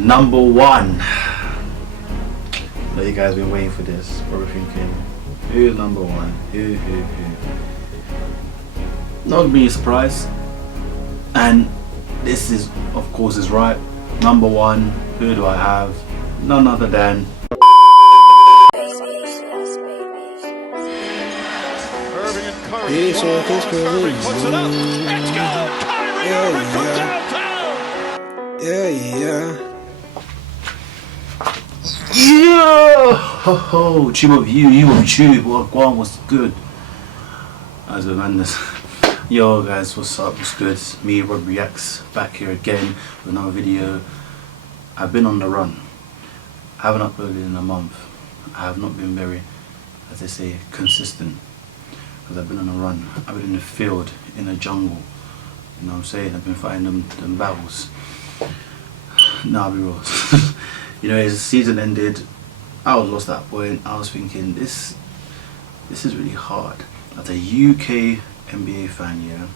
Number one. Now you guys been waiting for this. Probably thinking, who's number one? Who? Not being surprised. And this is, of course, is right. Number one. Who do I have? None other than. Irving and Curry. Curry puts it up. It's good. Kyrie Irving from downtown. Yeah! Ho, Tube of you of Tube. What was good? As a madness. Yo guys, what's up? What's good? It's me, Rob Reacts, back here again with another video. I've been on the run. I haven't uploaded in a month. I have not been very, as they say, consistent. Because I've been on a run. I've been in the field, in the jungle. You know what I'm saying? I've been fighting them battles. Nah, I'll be real. You know, as the season ended, I was lost at that point. I was thinking, this is really hard. As a UK NBA fan, yeah,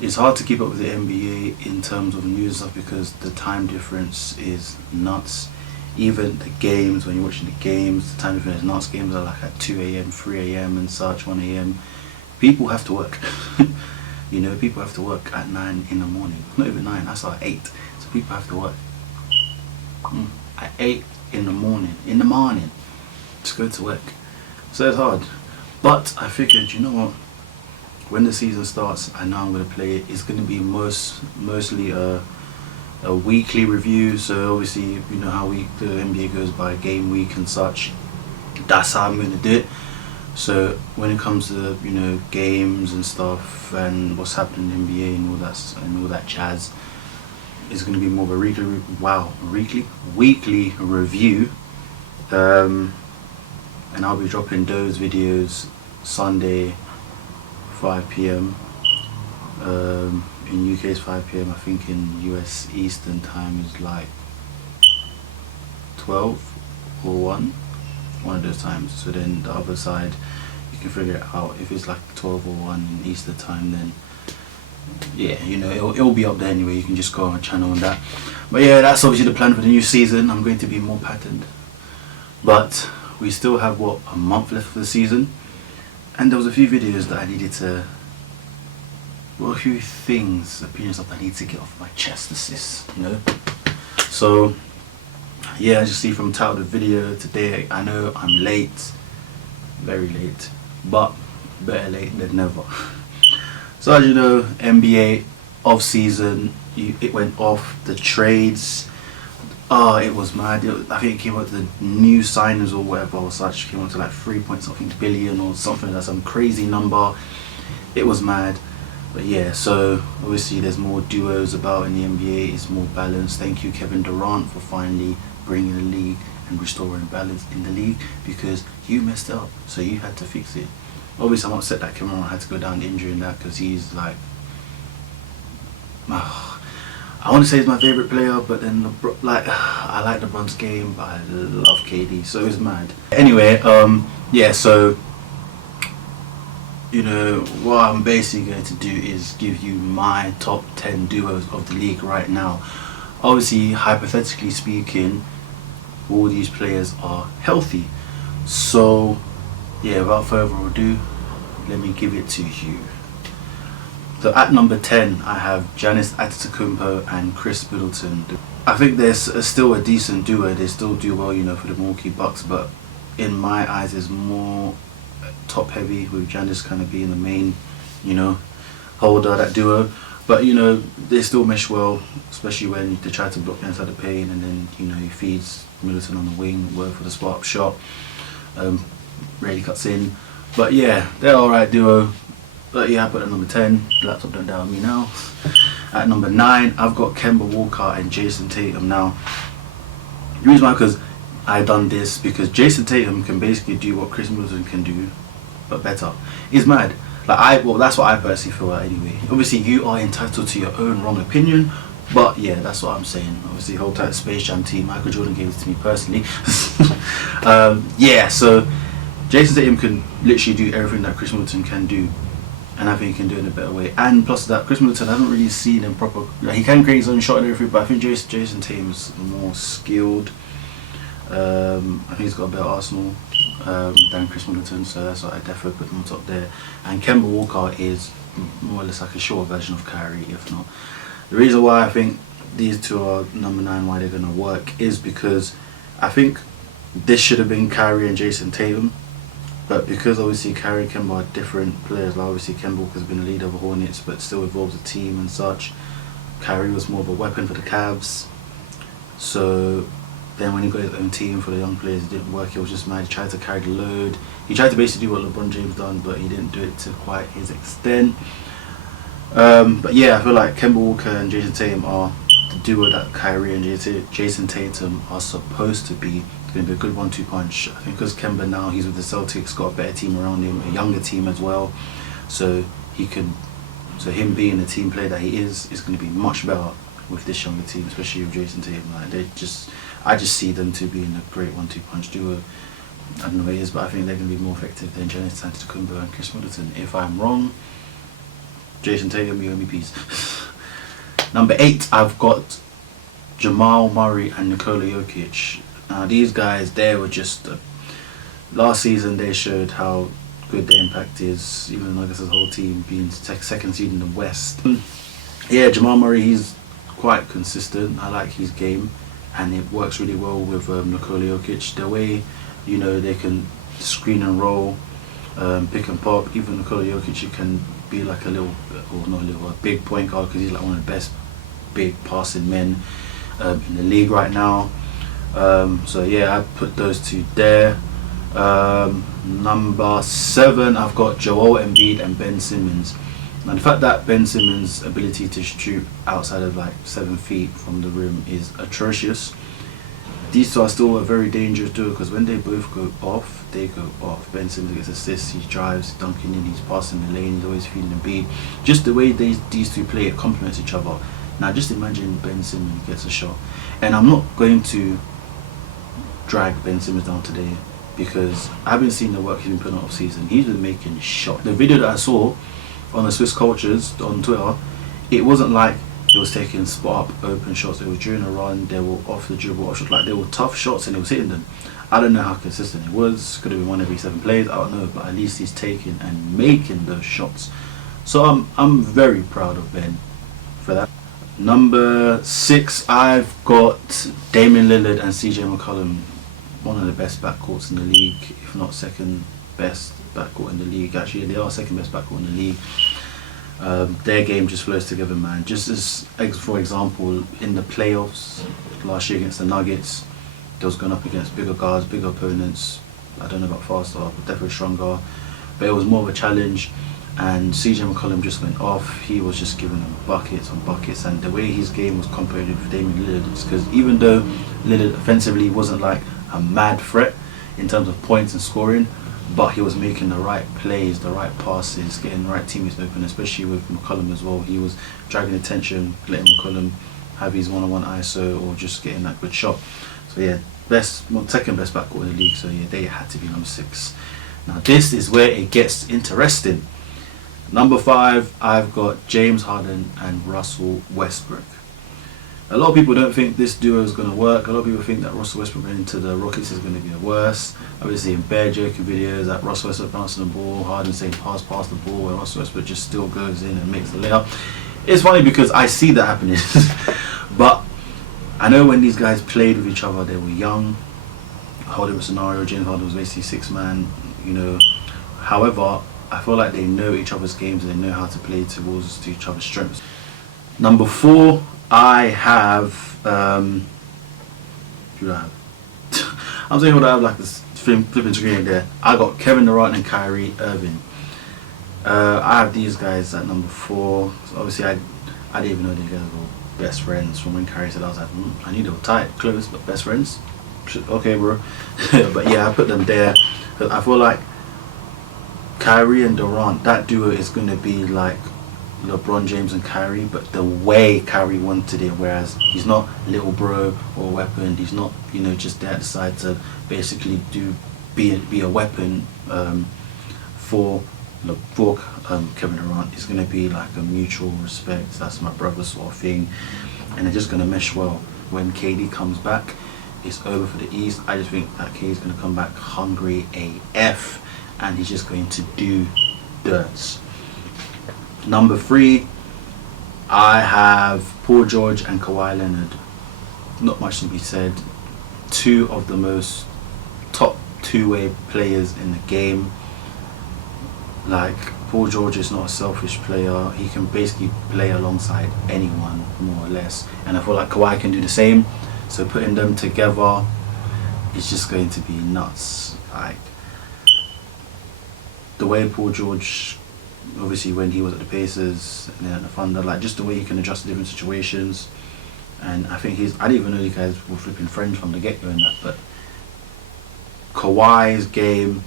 it's hard to keep up with the NBA in terms of news stuff because the time difference is nuts. Even the games, when you're watching the games, the time difference is nuts. Games are like at 2 a.m, 3 a.m. and such, 1 a.m. People have to work. You know, people have to work at 9 in the morning. Not even 9, I saw 8. So people have to work at 8 in the morning. To go to work. So it's hard. But I figured, you know what? When the season starts, I know I'm going to play it. It's going to be mostly a weekly review. So obviously, you know how the NBA goes by game week and such. That's how I'm going to do it. So when it comes to, you know, games and stuff and what's happening in the NBA and all that jazz, it's going to be more of a weekly review. And I'll be dropping those videos Sunday 5 p.m. In UK it's 5 p.m. I think in US Eastern time is like 12 or 1 of those times. So then the other side you can figure it out. If it's like 12 or 1 in Eastern time, then yeah, you know, it'll be up there anyway. You can just go on my channel and that. But yeah, that's obviously the plan for the new season. I'm going to be more patterned, but we still have what, a month left for the season, and there was a few videos that I needed to, well, a few opinions that I need to get off my chest, you know. So yeah, as you see from the title of the video today, I know I'm late, very late, but better late than never. So as you know, NBA off season, it went off. The trades, it was mad. I think it came out the new signings or whatever or such came out to like 3 point something billion or something, like some crazy number. It was mad. But yeah, so obviously there's more duos about in the NBA. It's more balanced. Thank you, Kevin Durant, for finally bringing the league and restoring balance in the league, because you messed it up, so you had to fix it. Obviously I'm upset that Kevin Durant had to go down injury and that, because he's like, I want to say he's my favourite player, but then I like LeBron's game, but I love KD, so it's mad. Anyway, yeah, so you know what I'm basically going to do is give you my top 10 duos of the league right now. Obviously, hypothetically speaking, all these players are healthy. So yeah, without further ado, let me give it to you. So at number 10, I have Giannis Antetokounmpo and Chris Middleton. I think there's still a decent duo. They still do well, you know, for the Milwaukee Bucks, but in my eyes, there's more top heavy, with Giannis kind of being the main, you know, holder, that duo. But you know, they still mesh well, especially when they try to block inside the paint, and then, you know, he feeds Middleton on the wing, work for the spot-up shot. Rarely cuts in. But yeah, they're alright duo. But yeah, I put at number 10. The laptop don't doubt me now. At number 9, I've got Kemba Walker and Jason Tatum. Now, the reason why, because I done this because Jason Tatum can basically do what Chris Middleton can do, but better. He's mad. Like well, that's what I personally feel like anyway. Obviously, you are entitled to your own wrong opinion, but yeah, that's what I'm saying. Obviously, hold tight Space Jam team. Michael Jordan gave it to me personally. Yeah, so Jason Tatum can literally do everything that Chris Middleton can do. and I think he can do it in a better way. And plus that, Chris Middleton, I haven't really seen him proper. Like, he can create his own shot and everything, but I think Jason Tatum's more skilled. I think he's got a better arsenal than Chris Middleton, so that's why I definitely put him on top there. And Kemba Walker is more or less like a short version of Kyrie, if not. The reason why I think these two are number 9, why they're going to work, is because I think this should have been Kyrie and Jason Tatum, but because obviously Kyrie and Kemba are different players, like obviously Kemba Walker's been a leader of the Hornets but still involves a team and such. Kyrie was more of a weapon for the Cavs, so then when he got his own team for the young players, it didn't work. He was just mad. He tried to carry the load. He tried to basically do what LeBron James done, but he didn't do it to quite his extent. But yeah, I feel like Kemba Walker and Jason Tatum are the duo that Kyrie and Jason Tatum are supposed to be. It's going to be a good 1-2 punch. I think because Kemba now, he's with the Celtics, got a better team around him, a younger team as well. So him being the team player that he is going to be much better with this younger team, especially with Jason Tatum. Like I just see them two being a great 1-2 punch duo. I don't know what it is, but I think they're going to be more effective than Giannis Antetokounmpo and Chris Middleton. If I'm wrong, Jason Tatum, you owe me peace. Number 8, I've got Jamal Murray and Nikola Jokic. Now these guys, they were just last season they showed how good their impact is, even though I guess the whole team being second seed in the West. Yeah, Jamal Murray, he's quite consistent. I like his game, and it works really well with Nikola Jokic. The way, you know, they can screen and roll, pick and pop. Even Nikola Jokic, he can be like a big point guard, because he's like one of the best big passing men in the league right now. So yeah, I put those two there. Number 7, I've got Joel Embiid and Ben Simmons. Now the fact that Ben Simmons' ability to shoot outside of like 7 feet from the rim is atrocious. These two are still a very dangerous duo, because when they both go off, they go off. Ben Simmons gets assists, he drives, dunking in, he's passing the lane, he's always feeding the beat. Just the way these two play, it complements each other. Now just imagine Ben Simmons gets a shot. And I'm not going to drag Ben Simmons down today, because I haven't seen the work he's been putting off season. He's been making shots. The video that I saw on the Swiss Cultures on Twitter, it wasn't like he was taking spot up open shots. It was during a run, they were off the dribble, off shots, like they were tough shots and he was hitting them. I don't know how consistent he was. Could have been 1 every 7 plays, I don't know, but at least he's taking and making those shots. So I'm very proud of Ben for that. Number 6, I've got Damian Lillard and CJ McCollum. One of the best backcourts in the league, if not second best backcourt in the league. Actually, they are second best backcourt in the league. Their game just flows together, man. Just as for example, in the playoffs last year against the Nuggets, they was going up against bigger guards, bigger opponents. I don't know about faster, but definitely stronger. But it was more of a challenge, and CJ McCollum just went off. He was just giving them buckets on buckets, and the way his game was complemented with Damian Lillard is because even though Lillard offensively wasn't like a mad threat in terms of points and scoring, but he was making the right plays, the right passes, getting the right teammates open, especially with McCollum as well. He was dragging attention, letting McCollum have his one-on-one ISO or just getting that good shot. So yeah, second best backcourt in the league, so yeah, they had to be number 6. Now this is where it gets interesting. Number 5, I've got James Harden and Russell Westbrook. A lot of people don't think this duo is going to work. A lot of people think that Russell Westbrook going into the Rockets is going to be worse. Obviously in bare joking videos that Russell Westbrook bouncing the ball, Harden saying pass the ball, and Russell Westbrook just still goes in and makes the layup. It's funny because I see that happening. But I know when these guys played with each other, they were young. A whole different scenario. James Harden was basically 6-man, you know. However, I feel like they know each other's games and they know how to play towards each other's strengths. Number 4, I have who do I have? I'm saying what I have, like this flipping screen there. I got Kevin Durant and Kyrie Irving. I have these guys at number 4. So obviously I didn't even know they guys were best friends from when Kyrie said. I was like, I knew they were tight, close, but best friends. Okay, bro. But yeah, I put them there because I feel like Kyrie and Durant, that duo is going to be like LeBron James and Kyrie, but the way Kyrie wanted it, whereas he's not little bro or a weapon. He's not, you know, just there at the side to basically be a weapon for for Kevin Durant is going to be like a mutual respect. That's my brother sort of thing, and they're just going to mesh well. When KD comes back, it's over for the East. I just think that KD is going to come back hungry AF, and he's just going to do dirt. Number 3, I have Paul George and Kawhi Leonard. Not much to be said. 2 of the most top two-way players in the game. Like, Paul George is not a selfish player. He can basically play alongside anyone, more or less. And I feel like Kawhi can do the same. So putting them together is just going to be nuts. Like, the way Paul George, obviously when he was at the Pacers and then at the Thunder, like just the way he can adjust to different situations. And I think I didn't even know you guys were flipping friends from the get-go in that, but Kawhi's game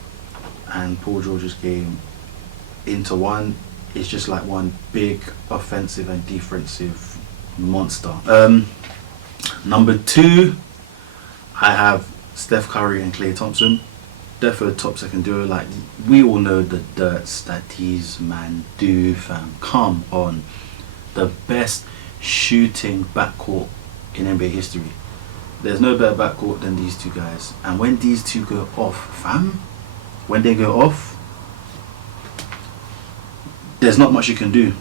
and Paul George's game into one is just like one big offensive and defensive monster. Number 2, I have Steph Curry and Klay Thompson. They're for the top second duo. Like, we all know the dirts that these man do, fam. Come on. The best shooting backcourt in NBA history. There's no better backcourt than these 2 guys. And when these 2 go off, fam, when they go off, there's not much you can do.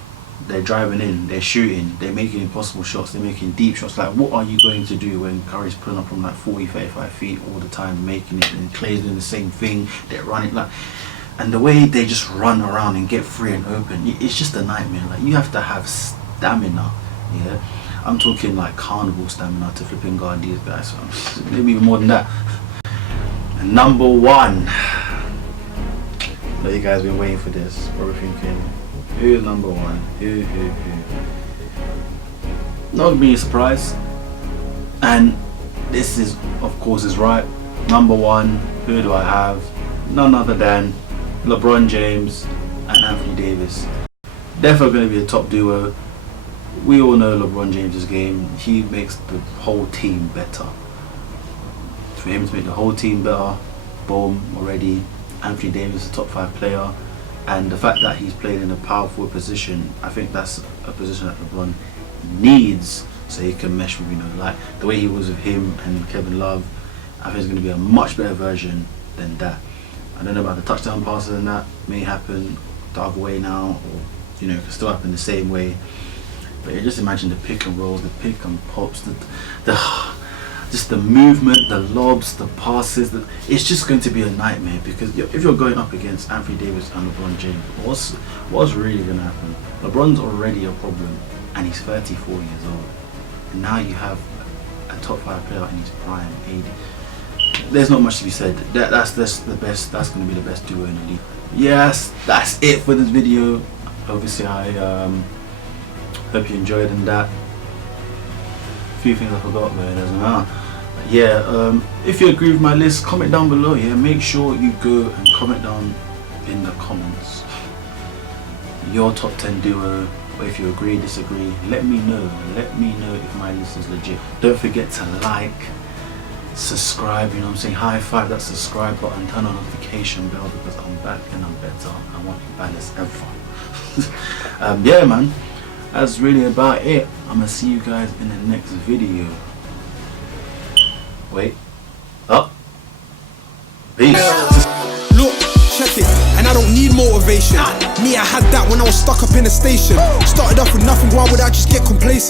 They're driving in, they're shooting, they're making impossible shots, they're making deep shots. Like, what are you going to do when Curry's pulling up from like 40, 35 feet all the time, making it, and Clay's doing the same thing, they're running, like, and the way they just run around and get free and open, it's just a nightmare. Like, you have to have stamina, yeah? I'm talking like carnival stamina to flipping guard these guys, so maybe even more than that. And number 1, so you guys been waiting for this, probably thinking, who's number 1? Who? Not gonna be a surprise. And this is, of course, is right. Number 1, who do I have? None other than LeBron James and Anthony Davis. Definitely going to be a top duo. We all know LeBron James's game. He makes the whole team better. For him to make the whole team better, boom, already. Anthony Davis is a top 5 player. And the fact that he's played in a powerful position, I think that's a position that LeBron needs so he can mesh with, like the way he was with him and Kevin Love. I think it's going to be a much better version than that. I don't know about the touchdown passes and that may happen the other way now, or it can still happen the same way. But just imagine the pick and rolls, the pick and pops, just the movement, the lobs, the passes. It's just going to be a nightmare, because if you're going up against Anthony Davis and LeBron James, what's really going to happen? LeBron's already a problem, and he's 34 years old. And now you have a top 5 player in his prime, AD. There's not much to be said. That's the best. That's going to be the best duo in the league. Yes, that's it for this video. Obviously, I hope you enjoyed that. A few things I forgot, but it doesn't matter. Yeah, if you agree with my list, comment down below. Yeah, make sure you go and comment down in the comments your top 10 duo, or if you agree, disagree. Let me know if my list is legit. Don't forget to like, subscribe, high five that subscribe button, turn on notification bell, because I'm back and I'm better. I want you back as ever. Yeah, man, that's really about it. I'm gonna see you guys in the next video. Wait up. Peace. Look, check it, and I don't need motivation. Me, I had that when I was stuck up in a station. Started off with nothing, why would I just get complacent?